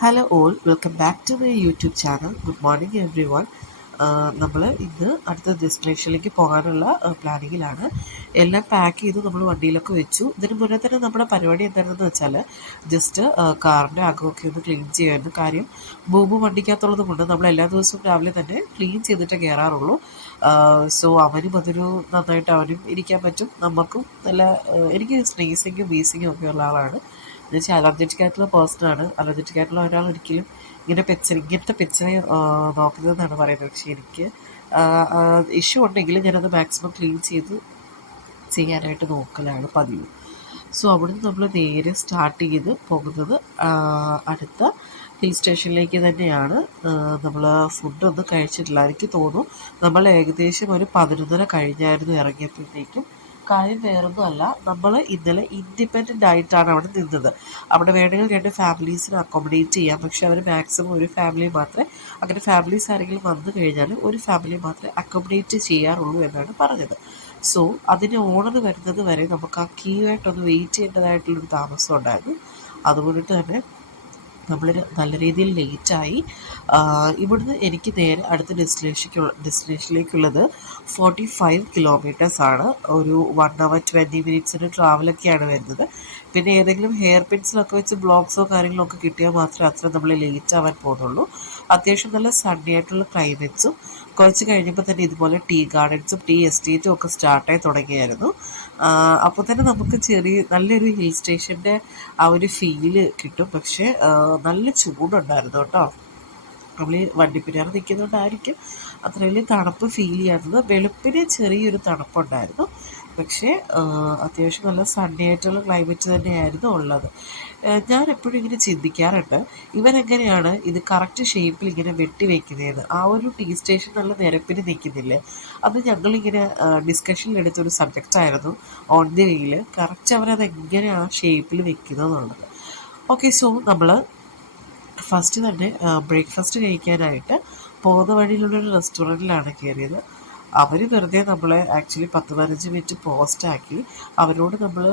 Hello all, welcome back to my YouTube channel. Good morning everyone. നമ്മൾ ഇന്ന് അടുത്ത ഡെസ്റ്റിനേഷനിലേക്ക് പോകാനുള്ള പ്ലാനിങ്ങിലാണ്. എല്ലാം പാക്ക് ചെയ്ത് നമ്മൾ വണ്ടിയിലൊക്കെ വെച്ചു. ഇതിന് മുന്നേ തന്നെ നമ്മുടെ പരിപാടി എന്തായിരുന്നെന്ന് വെച്ചാൽ ജസ്റ്റ് കാറിൻ്റെ അകമൊക്കെ ഒന്ന് ക്ലീൻ ചെയ്യുമായിരുന്നു. കാര്യം ബൂബു വണ്ടിക്കകത്തുള്ളത് കൊണ്ട് നമ്മൾ എല്ലാ ദിവസവും രാവിലെ തന്നെ ക്ലീൻ ചെയ്തിട്ടേ കയറാറുള്ളൂ. സോ അവനും അതൊരു നന്നായിട്ട് അവനും ഇരിക്കാൻ പറ്റും, നമുക്കും നല്ല എനിക്ക് സ്നേസിങ്ങും വീസിങ്ങും ഒക്കെ ഉള്ള ആളാണ്. എന്നുവെച്ചാൽ അലർജറ്റിക് ആയിട്ടുള്ള പേഴ്സണാണ്. അലർജറ്റിക് ആയിട്ടുള്ള ഒരാൾ ഒരിക്കലും ഇങ്ങനത്തെ പെറ്റ്സിനെ നോക്കുന്നതെന്നാണ് പറയുന്നത്. പക്ഷേ എനിക്ക് ഇഷ്യൂ ഉണ്ടെങ്കിൽ ഞാനത് മാക്സിമം ക്ലീൻ ചെയ്ത് ചെയ്യാനായിട്ട് നോക്കലാണ് പതിവ്. സോ അവിടുന്ന് നമ്മൾ നേരെ സ്റ്റാർട്ട് ചെയ്ത് പോകുന്നത് അടുത്ത ഹിൽ സ്റ്റേഷനിലേക്ക് തന്നെയാണ്. നമ്മൾ ഫുഡൊന്നും കഴിച്ചിട്ടില്ല. എനിക്ക് തോന്നുന്നു നമ്മൾ ഏകദേശം ഒരു 11:30 കഴിഞ്ഞായിരുന്നു ഇറങ്ങിയപ്പോഴത്തേക്കും. കാര്യം വേറൊന്നും അല്ല, നമ്മൾ ഇന്നലെ ഇൻഡിപെൻഡൻ്റ് ആയിട്ടാണ് അവിടെ നിന്നത്. അവിടെ വേണമെങ്കിൽ 2 ഫാമിലീസിനെ അക്കോമഡേറ്റ് ചെയ്യാം, പക്ഷെ അവർ മാക്സിമം ഒരു ഫാമിലി മാത്രമേ, അങ്ങനെ ഫാമിലീസ് ആരെങ്കിലും വന്നു കഴിഞ്ഞാൽ ഒരു ഫാമിലി മാത്രമേ അക്കോമഡേറ്റ് ചെയ്യാറുള്ളൂ എന്നാണ് പറഞ്ഞത്. സോ അതിന് ഓണർ വരുന്നത് വരെ നമുക്ക് ആ ക്യൂ ആയിട്ടൊന്ന് വെയിറ്റ് ചെയ്യേണ്ടതായിട്ടുള്ളൊരു താമസം ഉണ്ടായിരുന്നു. അതുകൊണ്ടിട്ട് തന്നെ നമ്മൾ നല്ല രീതിയിൽ ലേറ്റായി. ഇവിടുന്ന് എനിക്ക് നേരെ അടുത്ത ഡെസ്റ്റിനേഷനിലേക്കുള്ളത് 45 കിലോമീറ്റേഴ്സാണ്. ഒരു 1 hour 20 minutes ട്രാവലൊക്കെയാണ് വരുന്നത്. പിന്നെ ഏതെങ്കിലും ഹെയർ പിൻസിലൊക്കെ വെച്ച് ബ്ലോഗ്സോ കാര്യങ്ങളോ ഒക്കെ കിട്ടിയാൽ മാത്രമേ അത്ര നമ്മൾ ലേറ്റ് ആവാൻ പോകുന്നുള്ളൂ. അത്യാവശ്യം നല്ല സണ്ണി ആയിട്ടുള്ള ക്ലൈമറ്റ്സും കുറച്ച് കഴിഞ്ഞപ്പോൾ തന്നെ ഇതുപോലെ ടീ ഗാർഡൻസും ടീ എസ്റ്റേറ്റും ഒക്കെ സ്റ്റാർട്ടായി തുടങ്ങിയായിരുന്നു. അപ്പോൾ തന്നെ നമുക്ക് നല്ലൊരു ഹിൽ സ്റ്റേഷൻ്റെ ആ ഒരു ഫീല് കിട്ടും. പക്ഷേ നല്ല ചൂടുണ്ടായിരുന്നു കേട്ടോ. നമ്മൾ ഈ വണ്ടിപ്പെരിയാർ നിൽക്കുന്നതുകൊണ്ടായിരിക്കും അത്ര വലിയ തണുപ്പ് ഫീൽ ചെയ്യാത്തത്. വെളുപ്പിന് ചെറിയൊരു തണുപ്പുണ്ടായിരുന്നു, പക്ഷേ അത്യാവശ്യം നല്ല സണ്ണി ആയിട്ടുള്ള ക്ലൈമറ്റ് തന്നെയായിരുന്നു ഉള്ളത്. ഞാൻ എപ്പോഴും ഇങ്ങനെ ചിന്തിക്കാറുണ്ട്, ഇവരെങ്ങനെയാണ് ഇത് കറക്റ്റ് ഷേപ്പിൽ ഇങ്ങനെ വെട്ടിവെക്കുന്നതെന്ന്. ആ ഒരു ടീ സ്റ്റേഷൻ നല്ല നിരപ്പിന് നിൽക്കുന്നില്ലേ, അത് ഞങ്ങളിങ്ങനെ ഡിസ്കഷനിലെടുത്തൊരു സബ്ജക്റ്റായിരുന്നു ഓൺ ദി വേയിൽ. കറക്റ്റ് അവരത് എങ്ങനെയാണ് ആ ഷേപ്പിൽ വെക്കുന്നതെന്നുള്ളത്. ഓക്കെ, സോ നമ്മൾ ഫസ്റ്റ് തന്നെ ബ്രേക്ക്ഫാസ്റ്റ് കഴിക്കാനായിട്ട് പോകുന്ന വഴിയിലുള്ളൊരു റെസ്റ്റോറൻറ്റിലാണ് കയറിയത്. അവർ വെറുതെ നമ്മളെ ആക്ച്വലി 10-15 മിനിറ്റ് പോസ്റ്റാക്കി. അവരോട് നമ്മൾ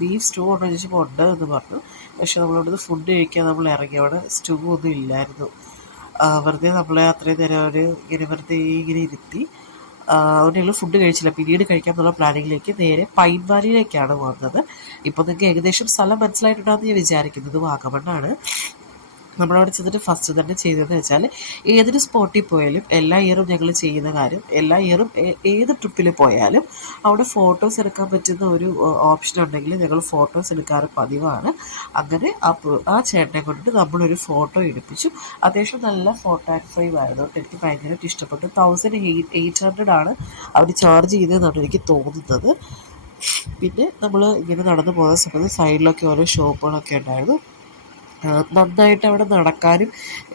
ബീഫ് സ്റ്റൂ ഉണ്ടോ ചോദിച്ചപ്പോൾ ഉണ്ട് എന്ന് പറഞ്ഞു. പക്ഷെ നമ്മളവിടുന്ന് ഫുഡ് കഴിക്കാൻ നമ്മൾ ഇറങ്ങി, അവിടെ സ്റ്റൂ ഒന്നും ഇല്ലായിരുന്നു. വെറുതെ നമ്മളെ അത്രയും നേരം അവർ ഇങ്ങനെ ഇരുത്തി. അതുകൊണ്ട് ഞങ്ങൾ ഫുഡ് കഴിച്ചില്ല. പിന്നീട് കഴിക്കാമെന്നുള്ള പ്ലാനിങ്ങിലേക്ക് നേരെ പൈൻ വാലിയിലേക്കാണ് വന്നത്. ഇപ്പോൾ നിങ്ങൾക്ക് ഏകദേശം സ്ഥലം മനസ്സിലായിട്ടുണ്ടാകുമെന്ന് ഞാൻ വിചാരിക്കുന്നത്. വാഗമണ്ണാണ്. നമ്മളവിടെ ചെന്നിട്ട് ഫസ്റ്റ് തന്നെ ചെയ്തതെന്ന് വെച്ചാൽ, ഏതൊരു സ്പോട്ടിൽ പോയാലും എല്ലാ ഇയറും ഞങ്ങൾ ചെയ്യുന്ന കാര്യം, എല്ലാ ഇയറും ഏത് ട്രിപ്പിൽ പോയാലും അവിടെ ഫോട്ടോസ് എടുക്കാൻ പറ്റുന്ന ഒരു ഓപ്ഷൻ ഉണ്ടെങ്കിൽ ഞങ്ങൾ ഫോട്ടോസ് എടുക്കാറ് പതിവാണ്. അങ്ങനെ ആ ചേട്ടനെ കൊണ്ടിട്ട് നമ്മളൊരു ഫോട്ടോ എടുപ്പിച്ചു. അത്യാവശ്യം നല്ല ഫോട്ടോ ആൻഡ് ഫ്രെയിം ആയിരുന്നു. എനിക്ക് ഭയങ്കരമായിട്ട് ഇഷ്ടപ്പെട്ടു. 1800 ആണ് അവർ ചാർജ് ചെയ്തതെന്നാണ് എനിക്ക് തോന്നുന്നത്. പിന്നെ നമ്മൾ ഇങ്ങനെ നടന്നു പോകുന്ന സമയത്ത് സൈഡിലൊക്കെ ഓരോ ഷോപ്പുകളൊക്കെ ഉണ്ടായിരുന്നു. നന്നായിട്ട് അവിടെ നടക്കാനും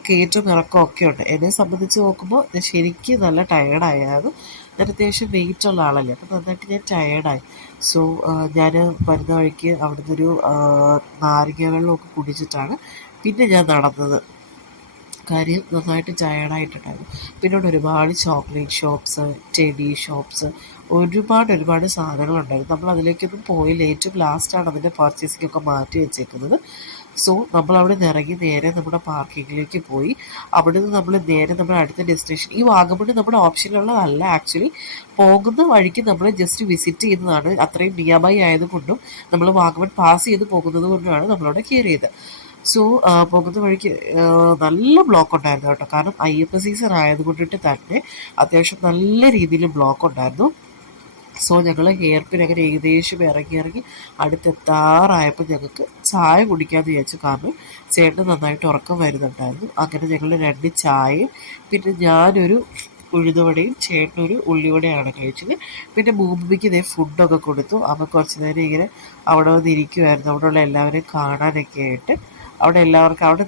കയറ്റവും ഇറക്കവും ഒക്കെ ഉണ്ട്. എന്നെ സംബന്ധിച്ച് നോക്കുമ്പോൾ ഞാൻ ശരിക്കും നല്ല ടയേർഡായിരുന്നു. ഞാൻ അത്യാവശ്യം വെയിറ്റുള്ള ആളല്ലേ, അപ്പോൾ നന്നായിട്ട് ഞാൻ ടയേർഡായി. സോ ഞാൻ വരുന്ന വഴിക്ക് അവിടെ നിന്നൊരു നാരങ്ങ വെള്ളമൊക്കെ കുടിച്ചിട്ടാണ് പിന്നെ ഞാൻ നടന്നത്. കാര്യം നന്നായിട്ട് ടയേർഡായിട്ടുണ്ടായിരുന്നു. പിന്നെ അവിടെ ഒരുപാട് ചോക്ലേറ്റ് ഷോപ്സ്, ടെഡി ഷോപ്സ്, ഒരുപാട് സാധനങ്ങളുണ്ടായിരുന്നു. നമ്മൾ അതിലേക്കൊന്നും പോയില്ല. ഏറ്റവും ലാസ്റ്റാണ് അതിൻ്റെ പർച്ചേസിംഗ് ഒക്കെ മാറ്റി വെച്ചേക്കുന്നത്. സോ നമ്മളവിടെ നിന്ന് ഇറങ്ങി നേരെ നമ്മുടെ പാർക്കിങ്ങിലേക്ക് പോയി. അവിടെ നിന്ന് നമ്മൾ നേരെ നമ്മുടെ അടുത്ത ഡെസ്റ്റിനേഷൻ, ഈ വാഗമണ് നമ്മുടെ ഓപ്ഷനിലുള്ളതല്ല ആക്ച്വലി. പോകുന്ന വഴിക്ക് നമ്മൾ ജസ്റ്റ് വിസിറ്റ് ചെയ്യുന്നതാണ്. അത്രയും നിയർ ബൈ ആയതുകൊണ്ടും നമ്മൾ വാഗമൺ പാസ് ചെയ്ത് പോകുന്നത് കൊണ്ടുമാണ് നമ്മളവിടെ കയറിയത്. സോ പോകുന്ന വഴിക്ക് നല്ല ബ്ലോക്ക് ഉണ്ടായിരുന്നു കേട്ടോ. കാരണം അയ്യപ്പ സീസൺ ആയതുകൊണ്ടിട്ട് തന്നെ അത്യാവശ്യം നല്ല രീതിയിൽ ബ്ലോക്ക് ഉണ്ടായിരുന്നു. സോ ഞങ്ങൾ ഹെയർ പിൻ അങ്ങനെ ഏകദേശം ഇറങ്ങി അടുത്തെത്താറായപ്പോൾ ഞങ്ങൾക്ക് ചായ കുടിക്കാമെന്ന് വിചാരിച്ചു. കാരണം ചേട്ടന് നന്നായിട്ട് ഉറക്കം വരുന്നുണ്ടായിരുന്നു. അങ്ങനെ ഞങ്ങൾ 2 ചായയും പിന്നെ ഞാനൊരു ഉഴുന്നുവടയും ചേട്ടനൊരു ഉള്ളിവടയാണ് കഴിച്ചത്. പിന്നെ ഭൂമിക്ക് ഇതേ ഫുഡൊക്കെ കൊടുത്തു. അവൻ കുറച്ച് നേരം ഇങ്ങനെ അവിടെ വന്നിരിക്കുമായിരുന്നു, അവിടെയുള്ള എല്ലാവരെയും കാണാനൊക്കെ ആയിട്ട്. അവിടെ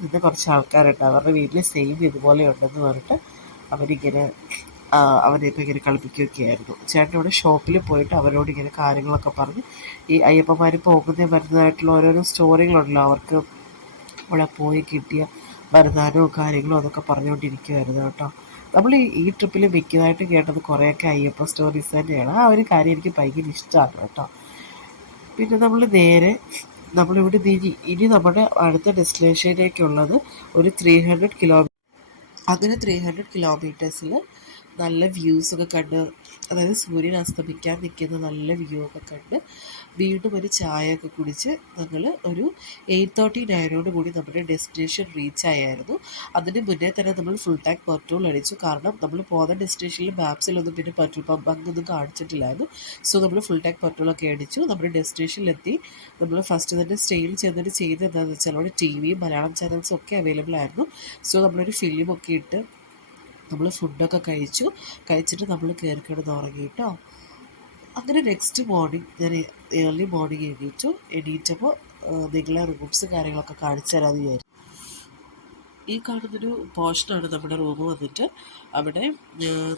നിന്ന് കുറച്ച് ആൾക്കാരുണ്ട്, അവരുടെ വീട്ടിൽ സെയിം ഇതുപോലെ ഉണ്ടെന്ന് പറഞ്ഞിട്ട് അവരിങ്ങനെ അവരെയൊക്കെ ഇങ്ങനെ കളിപ്പിക്കുകയൊക്കെ ആയിരുന്നു. ചേട്ടൻ ഇവിടെ ഷോപ്പിൽ പോയിട്ട് അവരോട് ഇങ്ങനെ കാര്യങ്ങളൊക്കെ പറഞ്ഞ്, ഈ അയ്യപ്പന്മാർ വരുന്നതായിട്ടുള്ള ഓരോരോ സ്റ്റോറികളുണ്ടല്ലോ, അവർക്ക് അവിടെ പോയി കിട്ടിയ വരദാനവും കാര്യങ്ങളും അതൊക്കെ പറഞ്ഞുകൊണ്ടിരിക്കുമായിരുന്നു കേട്ടോ. നമ്മൾ ഈ ട്രിപ്പിൽ മിക്കതായിട്ട് കേട്ടത് കുറേയൊക്കെ അയ്യപ്പ സ്റ്റോറീസ് തന്നെയാണ്. ആ ഒരു കാര്യം എനിക്ക് ഭയങ്കര ഇഷ്ടമാണ് കേട്ടോ. പിന്നെ നമ്മൾ നേരെ നമ്മളിവിടെ ഇനി നമ്മുടെ അടുത്ത ഡെസ്റ്റിനേഷനിലേക്കുള്ളത് ഒരു 300 കിലോമീറ്റർ. അങ്ങനെ 300 കിലോമീറ്റേഴ്സിൽ നല്ല വ്യൂസൊക്കെ കണ്ട്, അതായത് സൂര്യൻ അസ്തമിക്കാൻ നിൽക്കുന്ന നല്ല വ്യൂ ഒക്കെ കണ്ട് വീണ്ടും ഒരു ചായയൊക്കെ കുടിച്ച് ഞങ്ങൾ ഒരു 8:39 കൂടി നമ്മുടെ ഡെസ്റ്റിനേഷൻ റീച്ച് ആയായിരുന്നു. അതിന് മുന്നേ തന്നെ നമ്മൾ ഫുൾ ടാങ്ക് പെട്രോൾ അടിച്ചു. കാരണം നമ്മൾ പോകുന്ന ഡെസ്റ്റിനേഷനിൽ മാപ്സിലൊന്നും പിന്നെ പെട്രോൾ പമ്പ് അങ്ങൊന്നും കാണിച്ചിട്ടില്ലായിരുന്നു. സോ നമ്മൾ ഫുൾ ടാങ്ക് പെട്രോളൊക്കെ അടിച്ചു. നമ്മുടെ ഡെസ്റ്റിനേഷനിലെത്തി. നമ്മൾ ഫസ്റ്റ് തന്നെ സ്റ്റേയിൽ ചെന്നിട്ട് ചെയ്തെന്താണെന്ന് വെച്ചാൽ അവിടെ ടി വിയും മലയാളം ചാനൽസും ഒക്കെ അവൈലബിൾ ആയിരുന്നു. സോ നമ്മളൊരു ഫിലിമൊക്കെ ഇട്ട് നമ്മൾ ഫുഡൊക്കെ കഴിച്ചിട്ട് നമ്മൾ കയറി കിടന്ന് ഉറങ്ങി കേട്ടോ. അങ്ങനെ നെക്സ്റ്റ് മോർണിംഗ് ഞാൻ ഏർലി മോർണിംഗ് എണീറ്റപ്പോൾ നിങ്ങളെ റൂംസ് കാര്യങ്ങളൊക്കെ കാണിച്ചു തരാമെന്ന് വിചാരിച്ചു. ഈ കാണുന്നൊരു പോർഷനാണ് നമ്മുടെ റൂം വന്നിട്ട്. അവിടെ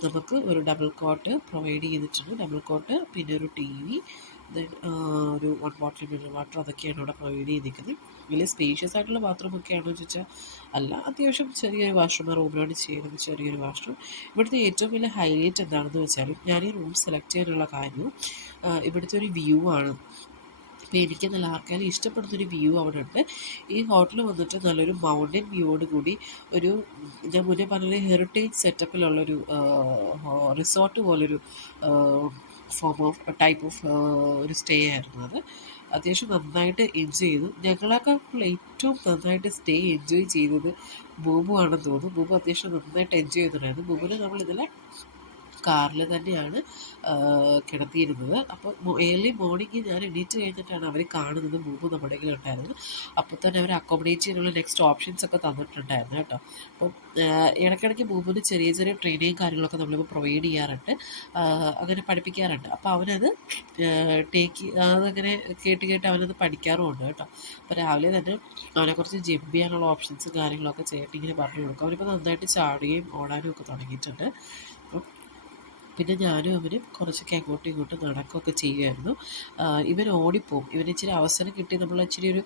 നമുക്ക് ഒരു ഡബിൾ കോട്ട് പ്രൊവൈഡ് ചെയ്തിട്ടുണ്ട്. ഡബിൾ കോട്ട്, പിന്നെ ഒരു ടി വി, ദെൻ ഒരു 1 ബോട്ടിൽ മിനറൽ വാട്ടർ, അതൊക്കെയാണ് ഇവിടെ പ്രൊവൈഡ് ചെയ്തിരിക്കുന്നത്. വലിയ സ്പേഷ്യസ് ആയിട്ടുള്ള ബാത്റൂമൊക്കെ ആണെന്ന് ചോദിച്ചാൽ അല്ല, അത്യാവശ്യം ചെറിയൊരു വാഷ്റൂം. റൂമിനോട് ചെയ്യുന്നത് ചെറിയൊരു വാഷ്റൂം. ഇവിടുത്തെ ഏറ്റവും വലിയ ഹൈലൈറ്റ് എന്താണെന്ന് വെച്ചാൽ, ഞാൻ ഈ റൂം സെലക്ട് ചെയ്യാനുള്ള കാര്യവും ഇവിടുത്തെ ഒരു വ്യൂ ആണ്. അപ്പോൾ എനിക്ക് നല്ല ആർക്കാലും ഇഷ്ടപ്പെടുന്നൊരു വ്യൂ അവിടെ ഉണ്ട്. ഈ ഹോട്ടൽ വന്നിട്ട് നല്ലൊരു മൗണ്ടൻ വ്യൂയോട് കൂടി ഒരു, ഞാൻ മുന്നേ പറഞ്ഞ ഹെറിറ്റേജ് സെറ്റപ്പിലുള്ളൊരു റിസോർട്ട് പോലൊരു ടൈപ്പ് ഓഫ് ഒരു സ്റ്റേ ആയിരുന്നു അത്. അത്യാവശ്യം നന്നായിട്ട് എൻജോയ് ചെയ്തു. ഞങ്ങളെക്കാൾ ഏറ്റവും നന്നായിട്ട് സ്റ്റേ എൻജോയ് ചെയ്തത് ബൂബു ആണെന്ന് തോന്നുന്നു. ബൂബു അത്യാവശ്യം നന്നായിട്ട് എൻജോയ് ചെയ്തിട്ടുണ്ടായിരുന്നു. ബൂബുവിനെ നമ്മളിതിൽ കാറിൽ തന്നെയാണ് കിടത്തിയിരുന്നത്. അപ്പോൾ ഏർലി മോർണിംഗ് ഞാൻ എണീറ്റ് കഴിഞ്ഞിട്ടാണ് അവർ കാണുന്നത് ബൂബു നമ്മുടെ ഉണ്ടായിരുന്നത്. അപ്പോൾ തന്നെ അവർ അക്കോമഡേറ്റ് ചെയ്യാനുള്ള നെക്സ്റ്റ് ഓപ്ഷൻസ് ഒക്കെ തന്നിട്ടുണ്ടായിരുന്നു കേട്ടോ. അപ്പം ഇടയ്ക്കിടയ്ക്ക് ബൂബുവിന് ചെറിയ ചെറിയ ട്രെയിനിങ് കാര്യങ്ങളൊക്കെ നമ്മളിപ്പോൾ പ്രൊവൈഡ് ചെയ്യാറുണ്ട്, അങ്ങനെ പഠിപ്പിക്കാറുണ്ട്. അപ്പോൾ അവനത് അതങ്ങനെ കേട്ട് അവനത് പഠിക്കാറുമുണ്ട് കേട്ടോ. അപ്പോൾ രാവിലെ തന്നെ അവനെക്കുറിച്ച് ജമ്പ് ചെയ്യാനുള്ള ഓപ്ഷൻസും കാര്യങ്ങളൊക്കെ ചേട്ടിങ്ങനെ പറഞ്ഞു കൊടുക്കും. അവനിപ്പോൾ നന്നായിട്ട് ചാടുകയും ഓടാനും ഒക്കെ തുടങ്ങിയിട്ടുണ്ട്. അപ്പം പിന്നെ ഞാനും അവനും കുറച്ചൊക്കെ അങ്ങോട്ടും ഇങ്ങോട്ടും നടക്കുകയൊക്കെ ചെയ്യുമായിരുന്നു. ഇവൻ ഓടിപ്പോവും. ഇവന് ഇച്ചിരി അവസരം കിട്ടി നമ്മൾ ഇച്ചിരി ഒരു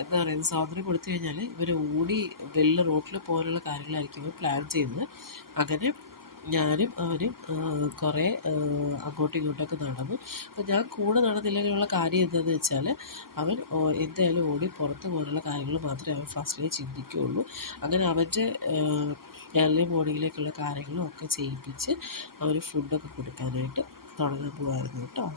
എന്താ പറയുക സ്വാതന്ത്ര്യം കൊടുത്തു കഴിഞ്ഞാൽ ഇവർ ഓടി വെള്ള റോട്ടിൽ പോകാനുള്ള കാര്യങ്ങളായിരിക്കും ഇവർ പ്ലാൻ ചെയ്യുന്നത്. അങ്ങനെ ഞാനും അവനും കുറേ അങ്ങോട്ടും ഇങ്ങോട്ടൊക്കെ നടന്നു. അപ്പോൾ ഞാൻ കൂടെ നടന്നില്ലെങ്കിലുള്ള കാര്യം എന്താണെന്ന് വെച്ചാൽ, അവൻ എന്തായാലും ഓടി പുറത്ത് പോകാനുള്ള കാര്യങ്ങൾ മാത്രമേ അവൻ ഫസ്റ്റിലേ ചിന്തിക്കുകയുള്ളൂ. അങ്ങനെ അവൻ്റെ ഏർലി മോർണിംഗിലേക്കുള്ള കാര്യങ്ങളും ഒക്കെ ചെയ്യിപ്പിച്ച് അവന് ഫുഡൊക്കെ കൊടുക്കാനായിട്ട് തുടങ്ങാൻ പോകുമായിരുന്നു കേട്ടോ.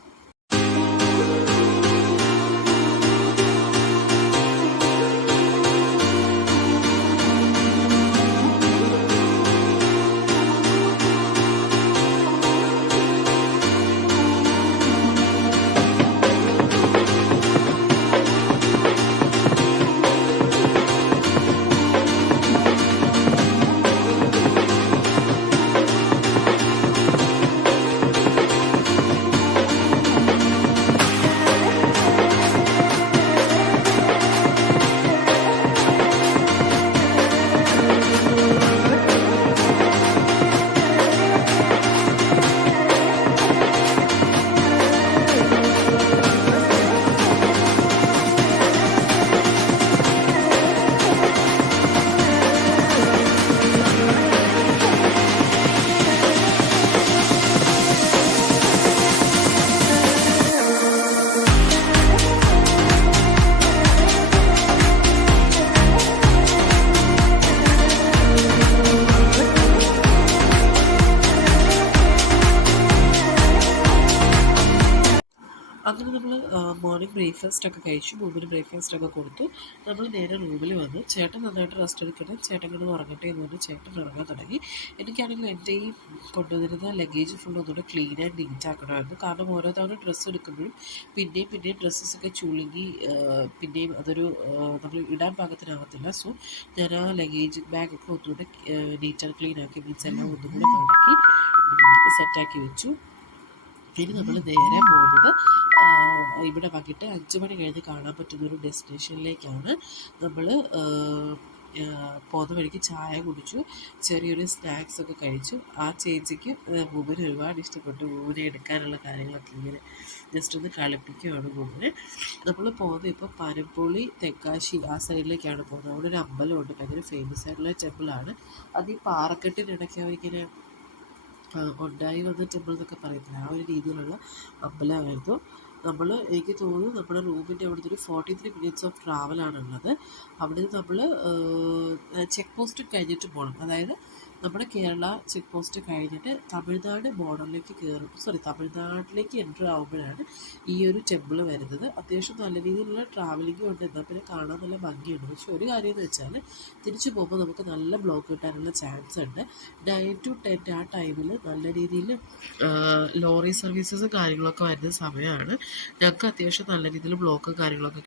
അങ്ങനെ നമ്മൾ മോർണിംഗ് ബ്രേക്ക്ഫാസ്റ്റൊക്കെ കഴിച്ചു. ബൂബിന് ബ്രേക്ക്ഫാസ്റ്റൊക്കെ കൊടുത്തു. നമ്മൾ നേരെ റൂമിൽ വന്നു. ചേട്ടൻ നന്നായിട്ട് റെസ്റ്റ് എടുക്കട്ടെ, ചേട്ടൻ കിടന്ന് ഉറങ്ങട്ടെ എന്ന് പറഞ്ഞ് ചേട്ടൻ ഉറങ്ങാൻ തുടങ്ങി. എനിക്കാണെങ്കിൽ എൻ്റെ ഈ കൊണ്ടുവന്നിരുന്ന ലഗേജ് ഫുൾ ഒന്നുകൂടെ ക്ലീൻ ആൻഡ് നീറ്റ് ആക്കണമായിരുന്നു. കാരണം ഓരോ തവണ ഡ്രസ്സ് എടുക്കുമ്പോഴും പിന്നെയും ഡ്രസ്സസൊക്കെ ചുളുങ്ങി പിന്നെയും അതൊരു നമ്മൾ ഇടാൻ പാകത്തിനാകത്തില്ല. സോ ഞാൻ ആ ലഗേജ് ബാഗൊക്കെ ഒന്നുകൂടെ നീറ്റ് ആൻഡ് ക്ലീൻ ആക്കി, മീൻസ് എല്ലാം ഒന്നുകൂടെ മടക്കി സെറ്റാക്കി വെച്ചു. ഇനി നമ്മൾ നേരെ പോകുന്നത് ഇവിടെ വൈകിട്ട് 5 മണി കഴിഞ്ഞ് കാണാൻ പറ്റുന്നൊരു ഡെസ്റ്റിനേഷനിലേക്കാണ്. നമ്മൾ പോകുന്ന വഴിക്ക് ചായ കുടിച്ചു, ചെറിയൊരു സ്നാക്സൊക്കെ കഴിച്ചു. ആ ചേച്ചിക്ക് ബൂബിനെ ഒരുപാട് ഇഷ്ടപ്പെട്ടു. ബൂബിനെ എടുക്കാനുള്ള കാര്യങ്ങളൊക്കെ ഇങ്ങനെ ജസ്റ്റ് ഒന്ന് കളിപ്പിക്കുകയാണ് ബൂബിനെ. നമ്മൾ പോകുന്നത് ഇപ്പോൾ പനമ്പുള്ളി തെക്കാശി ആ സൈഡിലേക്കാണ് പോകുന്നത്. അവിടെ ഒരു അമ്പലമുണ്ട്, ഭയങ്കര ഫേമസ് ആയിട്ടുള്ള ടെമ്പിളാണ്. അത് ഈ പാറക്കെട്ടിനിടയ്ക്ക് അവരിങ്ങനെ ഉണ്ടായി വന്ന ടെമ്പിൾ എന്നൊക്കെ പറയത്തില്ല, ആ ഒരു രീതിയിലുള്ള അമ്പലമായിരുന്നു. എനിക്ക് തോന്നുന്നു നമ്മുടെ റൂമിൻ്റെ അവിടുത്തെ ഒരു 43 മിനിറ്റ്സ് ഓഫ് ട്രാവലാണുള്ളത്. അവിടുന്ന് നമ്മൾ ചെക്ക് പോസ്റ്റ് കഴിഞ്ഞിട്ട് പോകണം. അതായത് നമ്മുടെ കേരള ചെക്ക് പോസ്റ്റ് കഴിഞ്ഞിട്ട് തമിഴ്നാട് ബോർഡറിലേക്ക് തമിഴ്നാട്ടിലേക്ക് എൻ്റർ ആകുമ്പോഴാണ് ഈ ഒരു ടെമ്പിൾ വരുന്നത്. അത്യാവശ്യം നല്ല രീതിയിലുള്ള ട്രാവലിംഗും ഉണ്ട്, എന്നാൽ പിന്നെ കാണാൻ നല്ല ഭംഗിയുണ്ട്. പക്ഷെ ഒരു കാര്യം എന്ന് വെച്ചാൽ തിരിച്ചു പോകുമ്പോൾ നമുക്ക് നല്ല ബ്ലോക്ക് കിട്ടാനുള്ള ചാൻസ് ഉണ്ട്. 9 to 10 ആ ടൈമിൽ നല്ല രീതിയിൽ ലോറി സർവീസസും കാര്യങ്ങളൊക്കെ വരുന്ന സമയമാണ്. ഞങ്ങൾക്ക് അത്യാവശ്യം നല്ല രീതിയിൽ ബ്ലോക്കും കാര്യങ്ങളൊക്കെ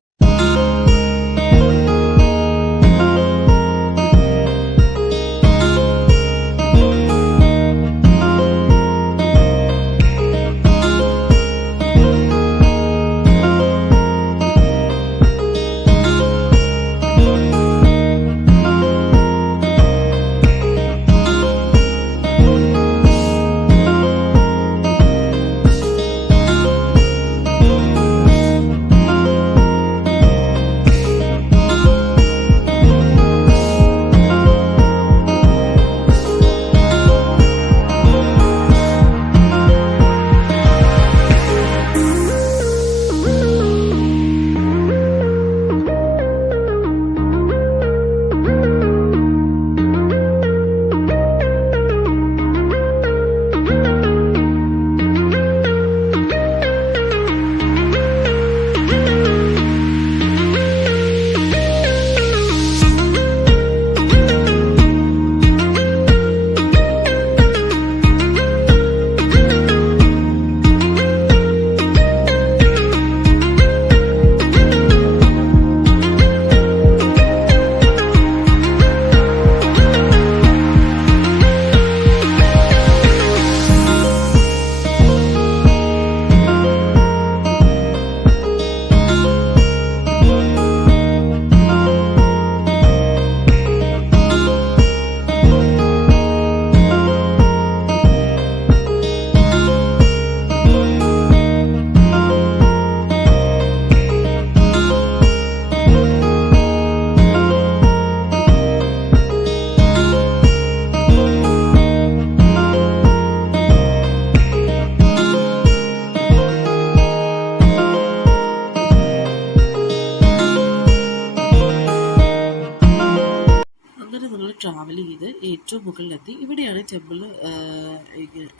ട്രാവൽ ചെയ്ത് ഏറ്റവും മുകളിലെത്തി. ഇവിടെയാണ് ടെമ്പിൾ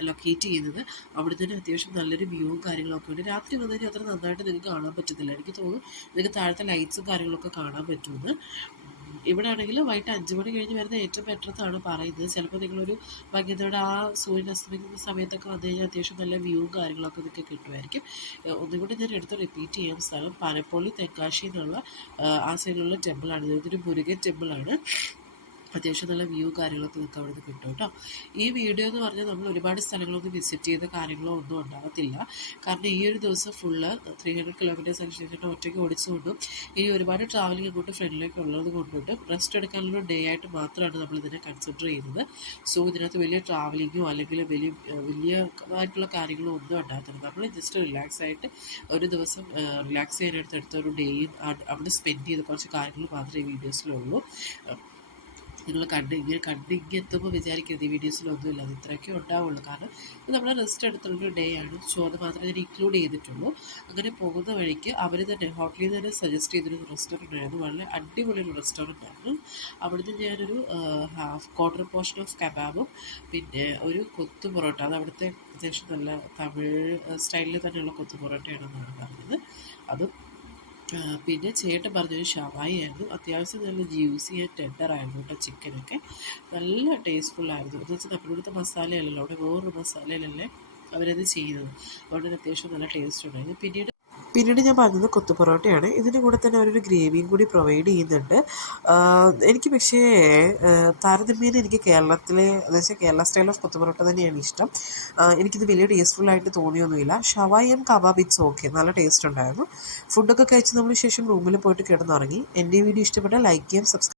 ലൊക്കേറ്റ് ചെയ്യുന്നത്. അവിടെ തന്നെ അത്യാവശ്യം നല്ലൊരു വ്യൂവും കാര്യങ്ങളൊക്കെ ഉണ്ട്. രാത്രി വന്നു കഴിഞ്ഞാൽ അത്ര നന്നായിട്ട് നിങ്ങൾക്ക് കാണാൻ പറ്റത്തില്ല. എനിക്ക് തോന്നുന്നു നിങ്ങൾക്ക് താഴത്തെ ലൈറ്റ്സും കാര്യങ്ങളൊക്കെ കാണാൻ പറ്റുമെന്ന്. ഇവിടെ ആണെങ്കിൽ വൈകിട്ട് 5 മണി കഴിഞ്ഞ് വരുന്ന ഏറ്റവും ബെറ്റർ എന്നാണ് പറയുന്നത്. ചിലപ്പോൾ നിങ്ങളൊരു ഭംഗിയതയുടെ ആ സൂര്യൻ അസ്തമിക്കുന്ന സമയത്തൊക്കെ വന്നു കഴിഞ്ഞാൽ അത്യാവശ്യം നല്ല വ്യൂവും കാര്യങ്ങളൊക്കെ നിങ്ങൾക്ക് കിട്ടുമായിരിക്കും. ഒന്നുകൂടി ഞാൻ എടുത്ത് റിപ്പീറ്റ് ചെയ്യാൻ സ്ഥലം പനപ്പള്ളി തെങ്കാശി എന്നുള്ള ആ സൈഡിലുള്ള ടെമ്പിളാണ്. ഇതൊരു മുരുകൻ ടെമ്പിളാണ്. അത്യാവശ്യം നല്ല വ്യൂ കാര്യങ്ങളൊക്കെ നിങ്ങൾക്ക് അവിടെ നിന്ന് കിട്ടും കേട്ടോ. ഈ വീഡിയോ എന്ന് പറഞ്ഞാൽ നമ്മൾ ഒരുപാട് സ്ഥലങ്ങളൊന്നും വിസിറ്റ് ചെയ്ത കാര്യങ്ങളോ ഒന്നും ഉണ്ടാകത്തില്ല. കാരണം ഈ ഒരു ദിവസം ഫുള്ള് 300 കിലോമീറ്റേഴ്സ് അനുസരിച്ചിട്ട് ഒറ്റയ്ക്ക് ഓടിച്ചുകൊണ്ടും ഇനി ഒരുപാട് ട്രാവലിംഗ് അങ്ങോട്ട് ഫ്രണ്ടിലേക്ക് ഉള്ളത് കൊണ്ടിട്ടും റെസ്റ്റ് എടുക്കാനുള്ള ഡേ ആയിട്ട് മാത്രമാണ് നമ്മളിതിനെ കൺസിഡർ ചെയ്യുന്നത്. സോ ഇതിനകത്ത് വലിയ ട്രാവലിങ്ങോ അല്ലെങ്കിൽ വലിയതായിട്ടുള്ള കാര്യങ്ങളോ ഒന്നും ഉണ്ടാകത്തില്ല. നമ്മൾ ജസ്റ്റ് റിലാക്സ് ആയിട്ട് ഒരു ദിവസം റിലാക്സ് ചെയ്യാനായിട്ട് എടുത്ത ഒരു ഡേയും അവിടെ സ്പെൻഡ് ചെയ്ത് കുറച്ച് കാര്യങ്ങൾ മാത്രമേ ഈ വീഡിയോസിലുള്ളൂ. നിങ്ങൾ കണ്ടിങ്ങെത്തുമ്പോൾ വിചാരിക്കരുത് ഈ വീഡിയോസിലൊന്നുമില്ല, അത് ഇത്രയൊക്കെ ഉണ്ടാവുള്ളൂ. കാരണം ഇത് നമ്മൾ റെസ്റ്റ് എടുത്തുള്ളൊരു ഡേ ആണ്. സോ അത് മാത്രമേ ഞാൻ ഇൻക്ലൂഡ് ചെയ്തിട്ടുള്ളൂ. അങ്ങനെ പോകുന്ന വഴിക്ക് അവർ തന്നെ ഹോട്ടലിൽ തന്നെ സജസ്റ്റ് ചെയ്തൊരു റെസ്റ്റോറൻ്റ് ആയിരുന്നു. വളരെ അടിപൊളി ഒരു റെസ്റ്റോറൻ്റ് ആയിരുന്നു. അവിടുന്ന് ഞാനൊരു ക്വാർട്ടർ പോർഷൻ ഓഫ് കബാബും പിന്നെ ഒരു കൊത്തു പൊറോട്ട, അത് അവിടുത്തെ അത്യാവശ്യം നല്ല തമിഴ് സ്റ്റൈലിൽ തന്നെയുള്ള കൊത്തു പൊറോട്ടയാണെന്നാണ് പറഞ്ഞത്. അതും പിന്നെ ചേട്ടൻ പറഞ്ഞൊരു ഷവായി ആയിരുന്നു. അത്യാവശ്യം നല്ല ജ്യൂസി ആൻഡ് ടെൻഡർ ആയിരുന്നു കേട്ടോ. ചിക്കനൊക്കെ നല്ല ടേസ്റ്റ്ഫുള്ളായിരുന്നു. എന്ന് വെച്ചാൽ നമ്മളിവിടുത്തെ മസാലയല്ലല്ലോ, അവിടെ വേറൊരു മസാലയിലല്ലേ അവരത് ചെയ്യുന്നത്. അതുകൊണ്ട് അത്യാവശ്യം നല്ല ടേസ്റ്റ് ഉണ്ടായിരുന്നു. പിന്നീട് ഞാൻ പറഞ്ഞത് കൊത്തു പൊറോട്ടയാണ്. ഇതിൻ്റെ കൂടെ തന്നെ അവരൊരു ഗ്രേവിയും കൂടി പ്രൊവൈഡ് ചെയ്യുന്നുണ്ട്. എനിക്ക് പക്ഷേ താരതമ്യേന എനിക്ക് കേരളത്തിലെ എന്ന് വെച്ചാൽ കേരള സ്റ്റൈൽ ഓഫ് കൊത്തു പൊറോട്ട തന്നെയാണ് ഇഷ്ടം. എനിക്കിത് വലിയ ടേസ്റ്റ്ഫുള്ളായിട്ട് തോന്നിയൊന്നുമില്ല. ഷവായി ആൻഡ് കബാബ് ഇറ്റ്സ് ഓക്കെ, നല്ല ടേസ്റ്റ് ഉണ്ടായിരുന്നു. ഫുഡൊക്കെ കഴിച്ച് നമ്മൾ ശേഷം റൂമിൽ പോയിട്ട് കിടന്നുറങ്ങി. എൻ്റെ വീഡിയോ ഇഷ്ടപ്പെട്ടാൽ ലൈക്ക് ചെയ്യാം, സബ്സ്ക്രൈബ്